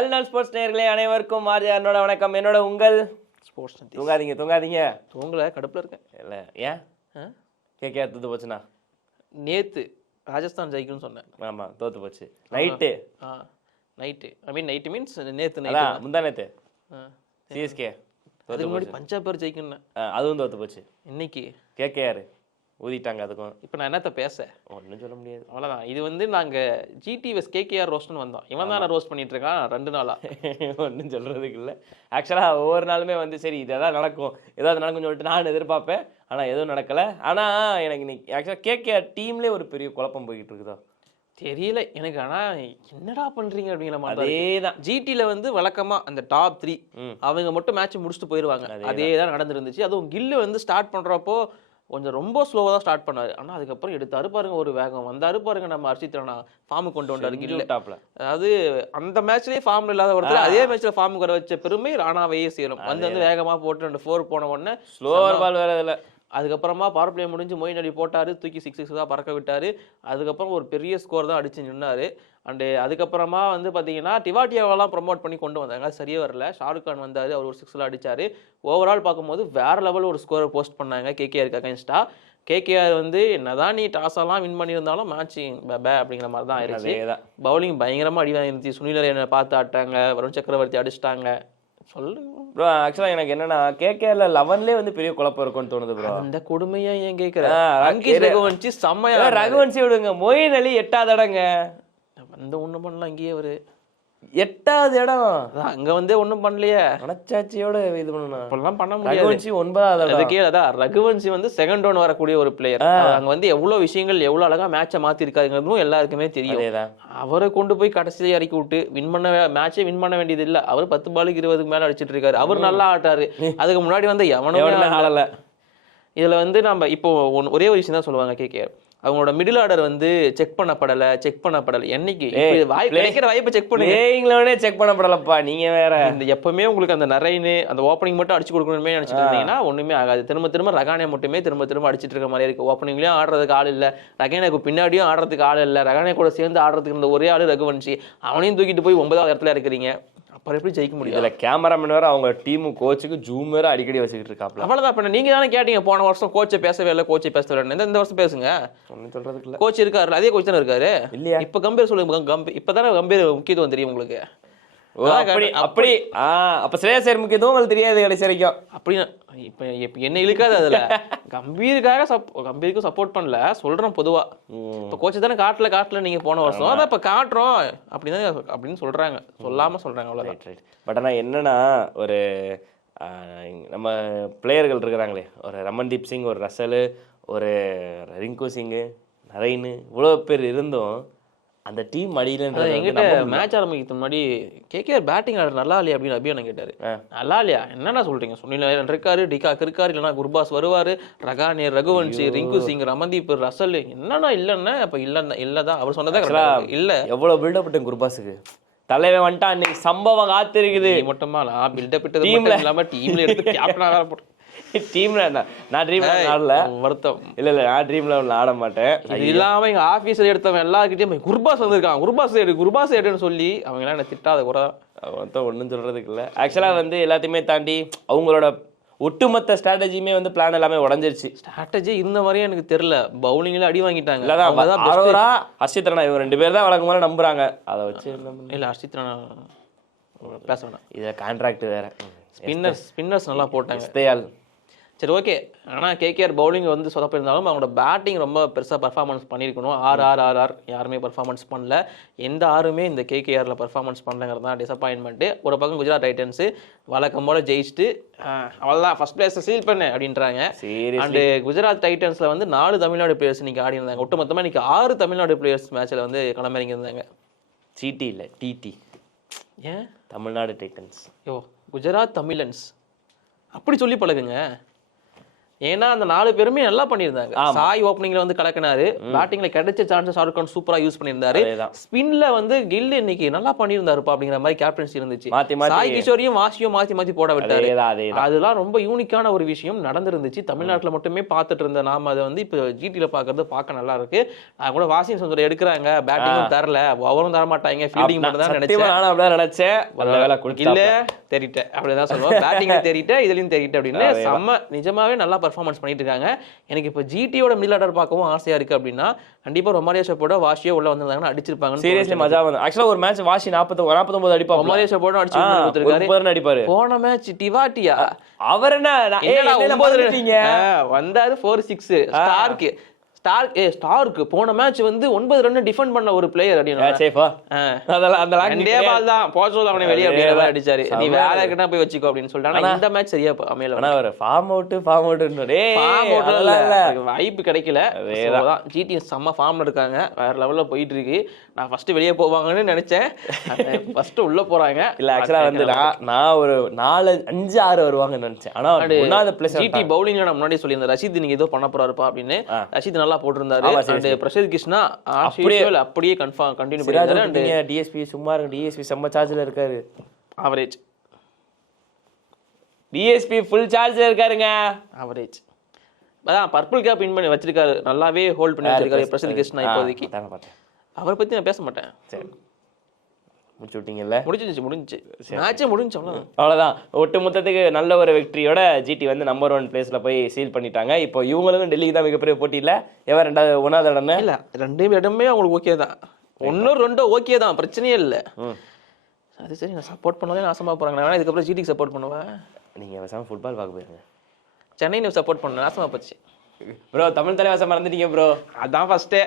வாழ்நாள் ஸ்போர்ட்ஸ் நேயர்களே அனைவருக்கும் என்னோட வணக்கம். என்னோட உங்கள் ஸ்போர்ட்ஸ் தூங்காதீங்க தூங்கல கடுப்புல இருக்கேன். இல்லை ஏன் கேகேஆர் தோத்து போச்சுண்ணா? நேத்து ராஜஸ்தான் ஜெயிக்கணும்னு சொன்னேன். ஆமாம், தோத்து போச்சு. நைட்டு நைட்டு மீன்ஸ் நேத்து முந்தா நேத்து சிஎஸ்கே அதுக்கு முன்னாடி பஞ்சாப் ஜெயிக்கணும், அதுவும் தோத்து போச்சு. இன்னைக்கு கேகேஆர் ஊதிட்டாங்க. அதுக்கும் இப்போ நான் என்னத்த பேச ஒன்றும் சொல்ல முடியாது. அவ்வளோதான். இது வந்து நாங்கள் ஜிடிவிஎஸ் கேகேஆர் ரோஸ்ட்னு வந்தோம். இவன் தான் ரோஸ்ட் பண்ணிட்டு இருக்கான் 2 நாளா. ஒன்றும் சொல்றதுக்கு இல்லை. ஆக்சுவலாக ஒவ்வொரு நாளுமே வந்து சரி இதெல்லாம் நடக்கும், ஏதாவது நடக்கும்னு சொல்லிட்டு நான் எதிர்பார்ப்பேன். ஆனால் எதுவும் நடக்கலை. ஆனால் எனக்கு இன்னைக்கு ஆக்சுவலாக கேகேஆர் டீம்லேயே ஒரு பெரிய குழப்பம் போய்கிட்டு இருக்குதோ தெரியல எனக்கு. ஆனால் என்னடா பண்றீங்க அப்படிங்கிற மாதிரி. அதேதான் ஜிடியில் வந்து வழக்கமாக அந்த டாப் 3 அவங்க மட்டும் மேட்ச் முடிச்சுட்டு போயிடுவாங்க. அதே தான் நடந்துருந்துச்சு. அதுவும் கில்லு வந்து ஸ்டார்ட் பண்ணுறப்போ கொஞ்சம் ரொம்ப ஸ்லோவாக தான் ஸ்டார்ட் பண்ணாரு. ஆனால் அதுக்கப்புறம் எடுத்தாரு பாருங்க ஒரு வேகம், வந்தாரு பாருங்க நம்ம ஹர்ஷித் ராணா ஃபார்முக்கு கொண்டு வந்தாரு கில்லு டாப்ல. அதாவது அந்த மேட்ச்லேயே ஃபார்ம்ல இல்லாத ஒருத்தர் அதே மேட்ச்ல ஃபார்முக்கு வர வச்ச பெருமை ராணாவையே சேரும். வந்து வேகமாக போட்டு 2 4 போன உடனே ஸ்லோவர் பால் வேற இதில். அதுக்கப்புறமா பவர் பிளே முடிஞ்சு மொயின் அலி போட்டாரு, தூக்கி 6 தான் பறக்க விட்டாரு. அதுக்கப்புறம் ஒரு பெரிய ஸ்கோர் தான் அடிச்சு நின்னாரு. அண்டு அதுக்கப்புறமா வந்து பார்த்தீங்கன்னா டிவாட்டியாவெல்லாம் ப்ரொமோட் பண்ணி கொண்டு வந்தாங்க, சரியே வரல. ஷாருக் கான் வந்தார், அவர் ஒரு 6 அடிச்சாரு. ஓவரால் பார்க்கும்போது வேற லெவல் ஒரு ஸ்கோரை போஸ்ட் பண்ணாங்க கேகேஆருக்கு அகைன்ஸ்டா. கேகேஆர் வந்து என்னதான் நீ டாஸெல்லாம் வின் பண்ணியிருந்தாலும் மேட்சிங் பே அப்படிங்கிற மாதிரி தான் ஆயிடுச்சு. பவுலிங் பயங்கரமாக அடி வாங்கிருந்துச்சு. சுனில் நரேனை பார்த்து ஆட்டாங்க, வருண் சக்கரவர்த்தி அடிச்சிட்டாங்க. சொல்லுங்க ப்ரோ. ஆக்சுவலாக எனக்கு என்னன்னா கேகேஆர்ல 11லே வந்து பெரிய குழப்பம் இருக்கும்னு தோணுது ப்ரோ. அந்த கொடுமையா ஏன் கேட்குறேன்? அங்கேஷ் ரகுவன்சி செம்மையா. ரகுவன்சி விடுங்க, மொயின் அலி 8வது இடங்க. அந்த ஒன்றும் பண்ணலாம். அங்கேயே ஒரு 8வது இடம் அங்க வந்து ஒன்றும் பண்ணலையே. மனச்சாட்சியோட இது பண்ணணும். இப்பெல்லாம் பண்ண முடியாது. ரகுவன்சி 9வது இடம். அதுக்கே அதான் ரகுவன்சி வந்து செகண்ட் டவுன் வரக்கூடிய ஒரு பிளேயர். அங்க வந்து எவ்வளவு விஷயங்கள் எவ்வளவு அழகா மேட்சை மாத்திருக்காருங்கிறதும் எல்லாருக்குமே தெரியும். அவரை கொண்டு போய் கடைசியில இறக்கி விட்டு மேட்சே வின் பண்ண வேண்டியது இல்ல. அவர் 10 பாலுக்கு 20க்கு மேல அடிச்சிட்டு இருக்காரு. அவர் நல்லா ஆட்டாரு. அதுக்கு முன்னாடி வந்து எவனுமே ஆடல. இதுல வந்து நம்ம இப்போ ஒரே ஒரு விஷயம் தான் சொல்லுவாங்க கேகேஆர். அவங்களோட மிடில் ஆர்டர் வந்து செக் பண்ணப்படல. என்னைக்கு கிடைக்கிற வாய்ப்பை செக் பண்ணுங்க. செக் பண்ணப்படலப்பா. நீங்க வேற இந்த எப்பவுமே உங்களுக்கு அந்த நரைன்னு அந்த ஓப்பனிங் மட்டும் அடிச்சு கொடுக்கணுமே நினைச்சிட்டு இருந்தீங்கன்னா ஒண்ணுமே ஆகாது. திரும்ப ரகானே மட்டுமே திரும்ப அடிச்சிட்டு இருக்க மாதிரி இருக்கு. ஓப்பனிங்லயும் ஆடுறதுக்கு ஆள் இல்ல, ரகானேக்கு பின்னாடியும் ஆடுறதுக்கு ஆள் இல்ல. ரகானே கூட சேர்ந்து ஆடுறதுக்கு இருந்த ஒரே ஆளு ரகுவன்சி. அவனையும் தூக்கிட்டு போய் 9வது இடத்துல இருக்கிறீங்க. அப்புறம் எப்படி ஜெயிக்க முடியும்? இதுல கேமராமேன் வேற அவங்க டீமு கோச்சுக்கு ஜூம் வேற அடிக்கடி வச்சுக்கிட்டு இருக்காப்ல. அவ்வளவுதான். பண்ண நீங்க தானே கேட்டீங்க போன வருஷம் கோச்சை பேசவே இல்லை, கோச்சை பேசவே இல்லை. இந்த வருஷம் பேசுங்க. ஒன்னும் சொல்றதுக்கு இல்ல. கோச் இருக்காரு, அதே கோச் தானே இருக்காரு இல்லையா? இப்ப கம்பீர் சொல்லுங்க. இப்பதானே கம்பீர் முக்கியத்துவம் தெரியும் உங்களுக்கு. அப்படி அப்ப ஸ்ரேயஸ் முக்கியத்துவம் உங்களுக்கு தெரியாது கடைசி வரைக்கும். அப்படின்னா இப்ப என்ன இழுக்காது. அதுல கம்பீருக்கு சப்போர்ட் பண்ணல சொல்றோம் பொதுவா. இப்ப கோச்சு தானே காட்டல நீங்க போன வருஷம், அதான் இப்ப காட்டுறோம் அப்படின்னு சொல்றாங்க. சொல்லாம சொல்றாங்க அவ்வளவுதான். பட் ஆனா என்னன்னா ஒரு நம்ம பிளேயர்கள் இருக்கிறாங்களே, ஒரு ரமன்தீப் சிங், ஒரு ரசலு, ஒரு ரிங்கு சிங்கு, நரைனு, இவ்வளோ பேர் இருந்தும் அந்த டீம் அடியில எங்கிட்ட மேட்ச் ஆரம்பிக்கிறதுக்கு முன்னாடி கேகேஆர் பேட்டிங் ஆர்டர் நல்லா இல்லையா அப்படின்னு அபியானம் கேட்டாரு. நல்லா இல்லையா என்னன்னா சொல்றீங்க? சுனில் நரேன் இருக்காரு, டிகாக் இருக்காரு, இல்லைன்னா குர்பாஸ் வருவாரு, ரகானே, ரகுவன்சி, ரிங்கு சிங், ரமன்தீப், ரசல் என்னன்னா இல்லைன்னா இப்ப இல்லதான் அவர் சொன்னதா இல்ல. எவ்வளவு பில்டப் பண்ண குர்பாஸுக்கு தலைவன் வந்துட்டான். இன்னைக்கு சம்பவம் காத்திருக்குது. மட்டுமா நான் பில்டப் இட்டது இல்லாம டீம்ல எடுத்து கேப்டனா போட்டு டீம்ல நான் ட்ரீம் ஆடல. வருத்தம் இல்ல நான் ட்ரீம் லெவல்ல ஆட மாட்டேன். இது இல்லாம எங்க ஆபீஸ்ல எடுத்தவன் எல்லாருக்கிட்டையும் குர்பாஸ் வந்திருக்கான், குர்பாஸ் எடுன்னு சொல்லி அவங்க எல்லாம் என்ன திட்டாத கூட ஒன்றும் சொல்றதுக்கு இல்லை. ஆக்சுவலா வந்து எல்லாத்தையுமே தாண்டி அவங்களோட ஒட்டுமொத்த ஸ்ட்ராட்டஜியுமே வந்து பிளான் எல்லாமே உடஞ்சிருச்சு. ஸ்ட்ராட்டஜி இருந்த மாதிரியே எனக்கு தெரியல. பவுலிங்ல அடி வாங்கிட்டாங்க. ஹர்ஷித் ராணா இவங்க 2 பேர் தான் வழக்கம் போல நம்புறாங்க. அதை வச்சு இல்ல ஹர்ஷித் ராணா பேச வேணாம். இதை கான்ட்ராக்ட் வேற. ஸ்பின்னர்ஸ் நல்லா போட்டாங்க. சரி ஓகே. ஆனால் கேகேஆர் பவுலிங் வந்து சொதப்பிருந்தாலும் அவங்களோட பேட்டிங் ரொம்ப பெருசாக பர்ஃபார்மன்ஸ் பண்ணியிருக்கணும். ஆர் யாருமே பர்ஃபார்மன்ஸ் பண்ணல. எந்த ஆருமே இந்த கேகேஆரில் பர்ஃபார்மன்ஸ் பண்ணலங்கிறது தான் டிசப்பாயின்மெண்ட்டு. ஒரு பக்கம் குஜராத் டைட்டன்ஸு வழக்கம் போல் ஜெயிச்சுட்டு அவ்வளோதான் ஃபர்ஸ்ட் பிளேஸை சீல் பண்ணு அப்படின்றாங்க. அண்டு குஜராத் டைட்டன்ஸில் வந்து 4 தமிழ்நாடு பிளேயர்ஸ் இன்னைக்கு ஆடி இருந்தாங்க. ஒட்டு மொத்தமாக இன்னைக்கு 6 தமிழ்நாடு பிளேயர்ஸ் மேட்ச்சில் வந்து களமிறங்கி இருந்தாங்க. சிடி இல்லை டிடி. ஏன் தமிழ்நாடு டைட்டன்ஸ்? குஜராத் தமிழன்ஸ் அப்படி சொல்லி பழகுங்க. ஏன்னா அந்த 4 பேருமே நல்லா பண்ணியிருந்தாங்க. சாய் ஓப்பனிங்ல வந்து கலக்கினாரு, பேட்டிங்ல கிடைச்ச சான்ஸ் ஷாருக் கான் சூப்பரா யூஸ் பண்ணியிருந்தாரு, ஸ்பின்ல வந்து கில் இன்னைக்கு நல்லா பண்ணியிருந்தாருப்பா அப்படிங்கிற மாதிரி கேப்டன்சி இருந்துச்சு. சாய் கிஷோரையும் வாசியும் மாத்தி மாத்தி போட விட்டாரு. அதெல்லாம் ரொம்ப யூனிக்கான ஒரு விஷயம் நடந்திருந்துச்சு. தமிழ்நாட்டுல மட்டுமே பார்த்துட்டு இருந்த நாம அதை வந்து இப்போ ஜிடில பாக்குறது பார்க்க நல்லா இருக்கு. நான் கூட வாசியம் சுந்தரம் எடுக்கிறாங்க, பேட்டிங்கும் தரல, ஓவரும் தர மாட்டாங்க, ஃபீல்டிங் மட்டும் தான் நினைச்சேன். இல்ல தெரியிட்டேன் அப்படிதான் சொல்லுவோம். பேட்டிங்ல தெரியிட்டேன், இதுலயும் தெரியிட்டேன் அப்படின்னு செம்ம நிஜமாவே நல்லா பெர்ஃபார்மன்ஸ் பண்ணிட்டு இருக்காங்க. எனக்கு இப்போ ஜிடியோட மிடில் ஆர்டர் பார்க்கவும் ஆசையா இருக்கு. அப்படின்னா கண்டிப்பா ரொமாரியோ ஷெப்போட வாஷியோ உள்ள வந்திருந்தாங்கன்னா அடிச்சிருப்பாங்க. சீரியஸ்லி மஜா வந்து. ஆக்சுவலா ஒரு மேட்ச் வாஷி 49 அடிப்பாரு, ரொமாரியோ ஷெப்போட அடிச்சு கொடுத்திருக்காரு. அடிப்பாரு. போன மேட்ச் டிவாட்டியா அவர் என்ன வந்தாரு 4-6 ஸ்டார்க்கு போன மேட்ச் வந்து 9 ரன் டிஃபெண்ட் பண்ண ஒரு பிளேயர் அவனை வெளியே அப்படியே அடிச்சாரு. நீ வேற கிட்ட போய் வச்சுக்கோ அப்படின்னு சொல்லிட்டாங்க. இந்த மேட்ச் சரியா அமையல. வாய்ப்பு கிடைக்கல. ஜிடி செம்ம ஃபார்ம்ல இருக்காங்க, வேற லெவல்ல போயிட்டு இருக்கு. நான் ஃபர்ஸ்ட் வெளியே போவாங்கன்னு நினைச்சேன், ஃபர்ஸ்ட் உள்ள போறாங்க. இல்ல ஆக்சுவலா வந்து நான் ஒரு 4-5-6 வருவாங்கன்னு நினைச்சேன். ஆனா ஜிடி பவுலிங்ல நான் முன்னாடி சொல்லியிருந்தேன், ரஷீத் நீங்க ஏதோ பண்ண போறாருப்பா அப்படின்னு. ரஷீத் நல்லா போட்டிருந்தாரு. பிரசித் கிருஷ்ணா அப்படியே கன்ஃபார்ம் கண்டினியூ பண்ணிருந்தாரு. டிஎஸ்பி சும்மா இருக்கு, டிஎஸ்பி செம்ம சார்ஜ்ல இருக்காரு. அவரேஜ் டிஎஸ்பி ஃபுல் சார்ஜ்ல இருக்காருங்க. அவரேஜ் அதான் பர்பிள் கேப் வின் பண்ணி வச்சிருக்காரு, நல்லாவே ஹோல்ட் பண்ணி வச்சிருக்காரு பிரசித் கிருஷ்ணா இப்போதைக்கு. அவரை பத்தி நான் பேச மாட்டேன். சரி முடிஞ்சிச்சு மேட்சே முடிஞ்சு அவ்வளவுதான். ஒட்டு மொத்தத்துக்கு நல்ல ஒரு வெற்றியோட ஜிடி வந்து நம்பர் 1 பிளேஸ்ல போய் சீல் பண்ணிட்டாங்க. இப்போ இவங்களுக்கும் டெல்லிக்கு தான் மிகப்பெரிய போட்டி இல்ல. எவர் 1வது இடம் இல்ல, 2 இடமே அவங்களுக்கு ஓகே தான். 1-2 ஓகே தான், பிரச்சனையே இல்ல. அது சரி, நான் சப்போர்ட் பண்ணவே நாசமா போறாங்க. நான் இதுக்கப்புறம் ஜிடிக்கு சப்போர்ட் பண்ணுவேன். நீங்க ஃபுட்பால் பார்க்க போயிருங்க. சென்னை சப்போர்ட் பண்ண நாசமா போச்சு ப்ரோ. தமிழ் தலைவாசம் மறந்துட்டீங்க ப்ரோ. அதான் ஃபர்ஸ்டே